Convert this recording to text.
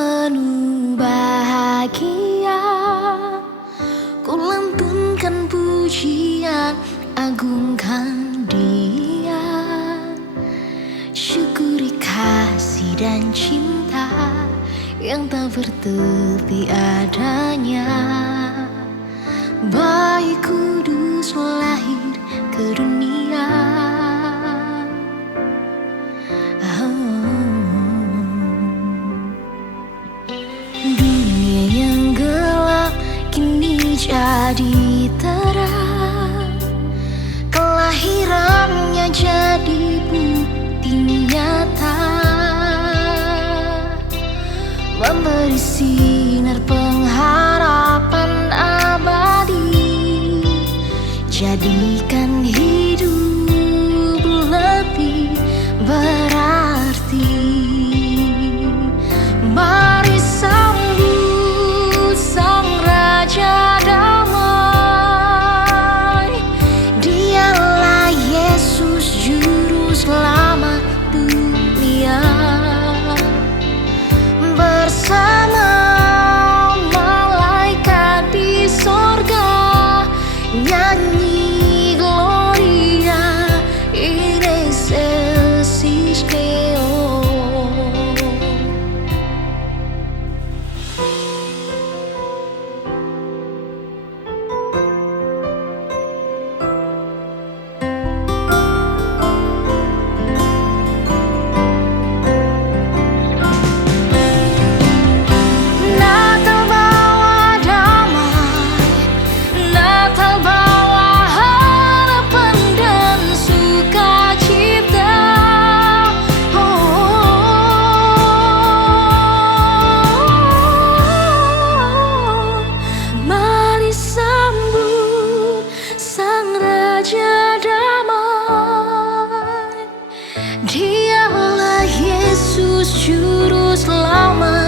penuh bahagia, ku lantunkan pujian, agungkan Dia. Syukuri kasih dan cinta yang tak bertepi adanya. Bayi kudus lahir ke dunia. Dunia yang gelap kini jadi terang, kelahirannya jadi bukti nyata, memberi sinar pengharapan abadi, jadikan hidup lebih berarti. Mari sambut Sang Raja Damai, Dialah Yesus Juru Selamat dunia. Bersama malaikat di sorga, nyanyi Gloria in excelsis Deo. Dialah Yesus Juru Selamat